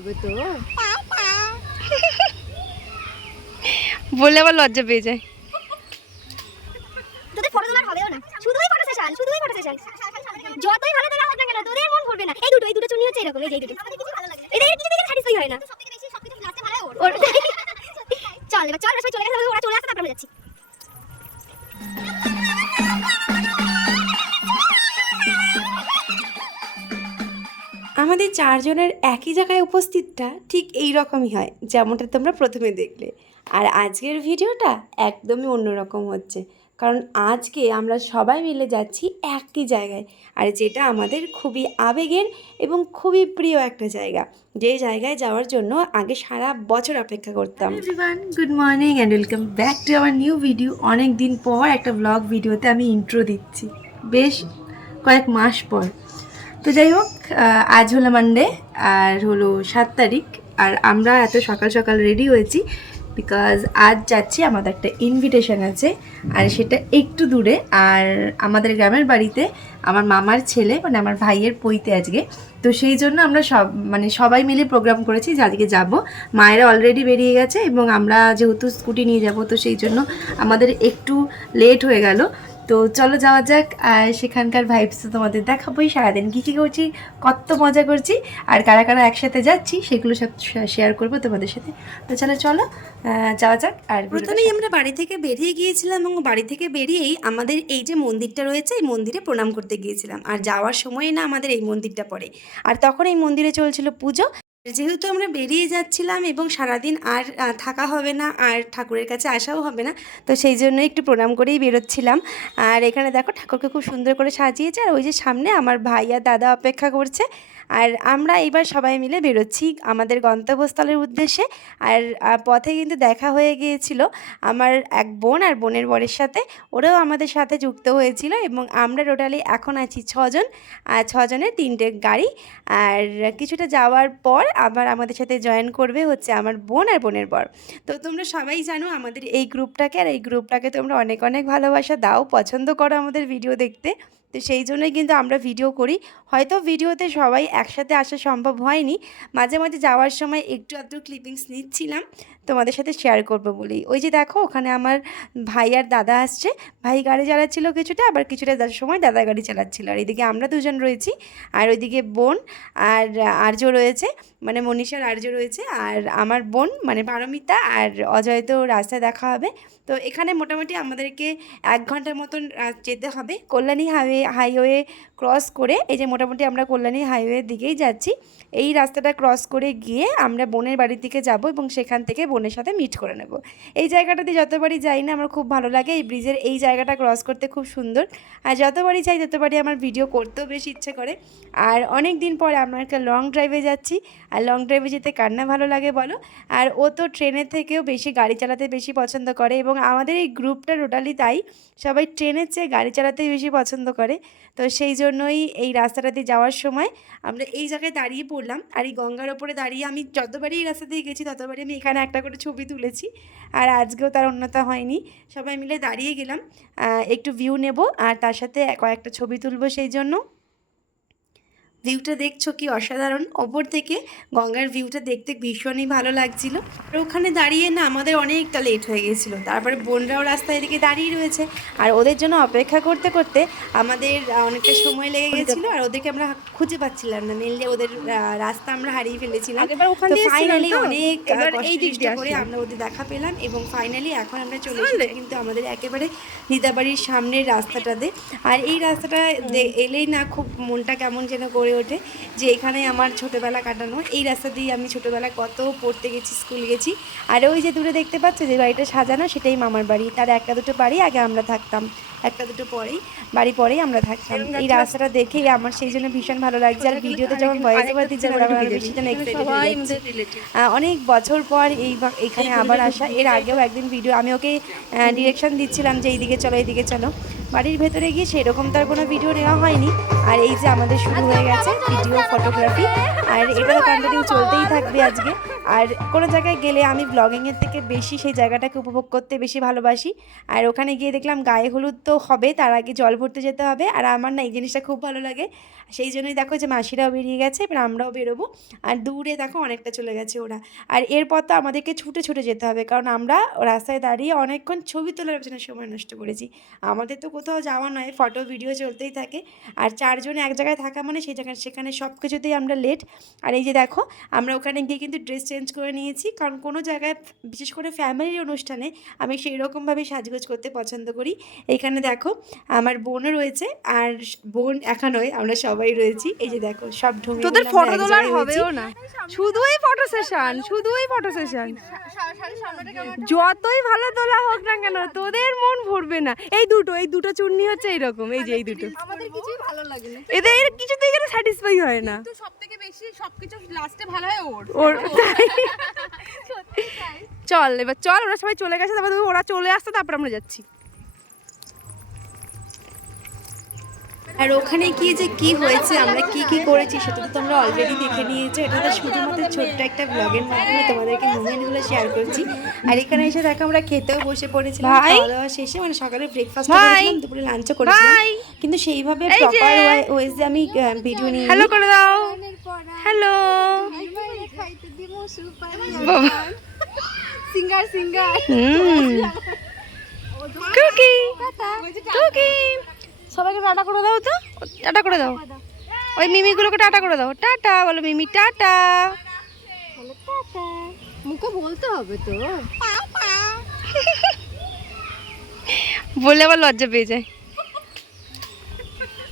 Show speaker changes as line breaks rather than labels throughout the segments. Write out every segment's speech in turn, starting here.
হবে তো?
বললে আবার লজ্জা পেয়ে যায়।
তোদের ফটো তোলার হবেও না। শুধুই ফটো সেশন শুধুই ফটো সেশন যতই ভালো তোরা হোক না কেন তোদের মন ভরবে না। এই দুটো এই দুটো চুনি হচ্ছে এরকম এই যে এই দুটো।
আমাদের চারজনের একই জায়গায় উপস্থিতটা ঠিক এই রকমই হয়, যেমনটা তোমরা প্রথমে দেখলে। আর আজকের ভিডিওটা একদমই অন্যরকম হচ্ছে, কারণ আজকে আমরা সবাই মিলে যাচ্ছি একই জায়গায়, আর যেটা আমাদের খুবই আবেগের এবং খুবই প্রিয় একটা জায়গা। যে জায়গায় যাওয়ার জন্য আগে সারা বছর অপেক্ষা করতাম। Good morning and welcome back to our new video অনেক দিন পর একটা ব্লগ ভিডিওতে আমি ইন্ট্রো দিচ্ছি। বেশ কয়েক মাস পর। তো যাই হোক আজ হলো মানডে আর হলো সাত তারিখ, আর আমরা এত সকাল সকাল রেডি হয়েছি বিকজ আজ যাচ্ছি, আমাদের একটা ইনভিটেশন আছে, আর সেটা একটু দূরে, আর আমাদের গ্রামের বাড়িতে আমার মামার ছেলে মানে আমার ভাইয়ের পৈতে আজকে। তো সেই জন্য আমরা সব মানে সবাই মিলে প্রোগ্রাম করেছি যে আজকে যাব। মায়েরা অলরেডি বেরিয়ে গেছে এবং আমরা যেহেতু স্কুটি নিয়ে যাব, তো সেই জন্য আমাদের একটু লেট হয়ে গেল। তো চলো যাওয়া যাক আর সেখানকার ভাইবস তো তোমাদের দেখাবোই। সারাদিন কী কী করছি কত মজা করছি আর কারা কারা একসাথে যাচ্ছি সেগুলো সব শেয়ার করব তোমাদের সাথে। তো চলো চলো যাওয়া যাক আর প্রথমেই আমরা বাড়ি থেকে বেরিয়ে গিয়েছিলাম এবং বাড়ি থেকে বেরিয়েই আমাদের এই যে মন্দিরটা রয়েছে এই মন্দিরে প্রণাম করতে গিয়েছিলাম। আর যাওয়ার সময় না আমাদের এই মন্দিরটা পড়ে। আর তখন এই মন্দিরে চলছিল পুজো যেহেতু আমরা বেরিয়ে যাচ্ছিলাম এবং সারাদিন আর থাকা হবে না, আর ঠাকুরের কাছে আসাও হবে না, তো সেই জন্য একটু প্রণাম করেই বেরোচ্ছিলাম। আর এখানে দেখো ঠাকুরকে খুব সুন্দর করে সাজিয়েছে, আর ওই যে সামনে আমার ভাই আর দাদা অপেক্ষা করছে। আর আমরা এবার সবাই মিলে বেরোচ্ছি আমাদের গন্তব্যস্থলের উদ্দেশ্যে। আর পথে কিন্তু দেখা হয়ে গিয়েছিল আমার এক বোন আর বোনের বরের সাথে। ওরাও আমাদের সাথে যুক্ত হয়েছিল এবং আমরা টোটালি এখন আছি ছজন, আর ছজনের তিনটে গাড়ি। আর কিছুটা যাওয়ার পর আবার আমাদের সাথে জয়েন করবে হচ্ছে আমার বোন আর বোনের বর। তো তোমরা সবাই জানো আমাদের এই গ্রুপটাকে আর এই গ্রুপটাকে তোমরা অনেক অনেক ভালোবাসা দাও, পছন্দ করো আমাদের ভিডিও দেখতে। তো সেই জন্যই কিন্তু আমরা ভিডিও করি। হয়তো ভিডিওতে সবাই একসাথে আসা সম্ভব হয়নি। মাঝে মাঝে যাওয়ার সময় একটু আধটু ক্লিপিংস নিচ্ছিলাম। তোমাদের সাথে শেয়ার করব বলেই ওই যে দেখো, ওখানে আমার ভাই আর দাদা আসছে। ভাই গাড়ি চালাচ্ছিল কিছুটা, আবার কিছুটা যাওয়ার সময় দাদা গাড়ি চালাচ্ছিল। আর এদিকে আমরা দুজন রয়েছি। আর ওইদিকে বোন আর আর্য রয়েছে। মানে মনীষার আর্য রয়েছে। আর আমার বোন মানে পারমিতা আর অজয় তো রাস্তায় দেখা হবে। তো এখানে মোটামুটি আমাদেরকে এক ঘণ্টার মতন যেতে হবে। কল্যাণী হাইওয়ে হাইওয়ে ক্রস করে এই যে মোটামুটি আমরা কল্যাণী হাইওয়ের দিকেই যাচ্ছি, এই রাস্তাটা ক্রস করে গিয়ে আমরা বোনের বাড়ির দিকে যাব এবং সেখান থেকে বোনের সাথে মিট করে নেব। এই জায়গাটাতে যতবারই যাই না, আমার খুব ভালো লাগে এই ব্রিজের এই জায়গাটা ক্রস করতে খুব সুন্দর। আর যতবারই যাই, ততবারই আমার ভিডিও করতেও বেশ ইচ্ছে করে। আর অনেক দিন পরে আমরা একটা লং ড্রাইভে যাচ্ছি। আর লং ড্রাইভে যেতে কার না ভালো লাগে বলো? আর ও তো ট্রেনের থেকেও বেশি গাড়ি চালাতে বেশি পছন্দ করে এবং আমাদের এই গ্রুপটা টোটালি তাই। সবাই ট্রেনের চেয়ে গাড়ি চালাতেই বেশি পছন্দ করে। তো সেই জন্যই এই রাস্তাটাতে যাওয়ার সময় আমরা এই জায়গায় দাঁড়িয়ে পড়লাম। আর এই গঙ্গার ওপরে দাঁড়িয়ে আমি যতবারই এই রাস্তা দিয়ে গেছি, ততবারই আমি এখানে একটা করে ছবি তুলেছি। আর আজকেও তার অন্যতা হয়নি। সবাই মিলে দাঁড়িয়ে গেলাম। একটু ভিউ নেব আর তার সাথে কয়েকটা ছবি তুলব সেই জন্য। ভিউটা দেখছ কি অসাধারণ? ওপর থেকে গঙ্গার ভিউটা দেখতে ভীষণই ভালো লাগছিল। আর ওখানে দাঁড়িয়ে না আমাদের অনেকটা লেট হয়ে গেছিল। তারপরে বোনরাও রাস্তায় এদিকে দাঁড়িয়ে রয়েছে। আর ওদের জন্য অপেক্ষা করতে করতে আমাদের অনেকটা সময় লেগে গেছিল আর ওদেরকে আমরা খুঁজে পাচ্ছিলাম না। মেনলি ওদের রাস্তা আমরা হারিয়ে ফেলেছিলাম। তো ফাইনালি অনেক কষ্ট করে আমরা ওদের দেখা পেলাম এবং ফাইনালি এখন আমরা চলে? এসেছি কিন্তু আমাদের একেবারে নিদাবাড়ির সামনের রাস্তাটাতে। আর এই রাস্তাটা এলেই না খুব মনটা কেমন যেন করে ওঠে যে এখানে আমার ছোটোবেলা কাটানো। এই রাস্তা দিয়ে আমি ছোটোবেলায় কত পড়তে গেছি স্কুল গেছি। আর ওই যে দূরে দেখতে পাচ্ছ যে বাড়িটা সাজানো সেটাই মামার বাড়ি। তার একটা দুটো বাড়ি আগে আমরা থাকতাম। একটা দুটো পরেই বাড়ি পরেই আমরা থাকতাম। এই রাস্তাটা দেখেই আমার সেই জন্য ভীষণ ভালো লাগছে। আর ভিডিওতে যখন ভয়েস ওভার দিচ্ছে হয়ে অনেক বছর পর এই এখানে আবার আসা। এর আগেও একদিন ভিডিও আমি ওকে ডিরেকশন দিচ্ছিলাম যে এইদিকে চলো এইদিকে চলো। বাড়ির ভেতরে গিয়ে সেরকম তার কোনো ভিডিও নেওয়া হয়নি। আর এই যে আমাদের শুরু হয়ে গেছে ভিডিও ফটোগ্রাফি আর এটা কন্টিনিউ চলতেই থাকবে আজকে। আর কোনো জায়গায় গেলে আমি ব্লগিংয়ের থেকে বেশি সেই জায়গাটাকে উপভোগ করতে বেশি ভালোবাসি। আর ওখানে গিয়ে দেখলাম গায়ে হলুদ তো হবে, তার আগে জল ভরতে যেতে হবে। আর আমার না এই জিনিসটা খুব ভালো লাগে। সেই জন্যই দেখো যে মাসিরাও বেরিয়ে গেছে, এবার আমরাও বেরোবো। আর দূরে দেখো অনেকটা চলে গেছে ওরা। আর এরপর তো আমাদেরকে ছুটে ছুটে যেতে হবে, কারণ আমরা রাস্তায় দাঁড়িয়ে অনেকক্ষণ ছবি তোলার পেছনে সময় নষ্ট করেছি। আমাদের তো কোথাও যাওয়া নয় ফটো ভিডিও চলতেই থাকে। আর চারজন এক জায়গায় থাকা মানে সেই জায়গায় সেখানে সব কিছুতেই আমরা লেট আর এই যে দেখো আমরা ওখানে গিয়ে কিন্তু ড্রেস চেঞ্জ করে নিয়েছি। কারণ কোনো জায়গায় বিশেষ করে ফ্যামিলির অনুষ্ঠানে আমি সেই রকমভাবে সাজগোজ করতে পছন্দ করি। এইখানে দেখো আমার বোনও রয়েছে। আর বোন একা নয় আমরা সবাই রয়েছি। এই যে দেখো সব ঢুকে
তোদের ফটো তোলার হবেও না। শুধুই ফটো সেশন শুধুই ফটো সেশন যতই ভালো তোলা হোক না কেন তোদের মন ভরবে না। এই দুটো এই দুটো চুন্নি হচ্ছে এইরকম এই যে এই দুটো।
আমাদের কিছুই ভালো লাগে না
এদের কিছুতেই এখানে স্যাটিসফাই হয় না।
তো সব থেকে বেশি সবকিছু লাস্টে ভালো হয় ওর।
ওর চল এবার চল ওরা সবাই চলে গেছে তারপর ওরা চলে আসছে তারপর আমরা যাচ্ছি।
আর ওখানে গিয়ে যে কি হয়েছে আমরা কি কি করেছি সেটা তো তোমরা অলরেডি দেখে নিয়েছো। এটা তো শুধুমাত্র ছোট্ট একটা ব্লগের মাধ্যমে তোমাদেরকে মোমেন্টগুলো শেয়ার করছি। আর এখানে এসে দেখো আমরা খেতেও বসে পড়েছিলাম
ভাই।
খাওয়া দাওয়া শেষে মানে সকালে ব্রেকফাস্ট। করেছিলাম দুপুরে লাঞ্চও করেছিলাম। কিন্তু সেইভাবে। প্রপার ওয়েজে আমি ভিডিও নিয়ে
হ্যালো করে দাও। হ্যালো
সিঙ্গার সিঙ্গার
হুম। কুকি কুকি সবাইকে টাটা করে দাও তো। টাটা করে দাও। ওই মিমিগুলোকে টাটা করে দাও। টাটা বলো মিমি টাটা।
মুখে বলতে হবে তো।
বললে আবার লজ্জা পেয়ে যায়।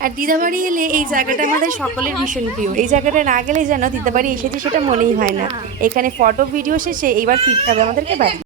আর দিদাবাড়ি এলে এই জায়গাটা আমাদের সকলের ভীষণ প্রিয়। এই জায়গাটা না গেলে যেন দিদাবাড়ি এসেছে সেটা মনেই হয় না। এখানে ফটো ভিডিও শেষে এইবার ফিরতে হবে আমাদেরকে বাড়ি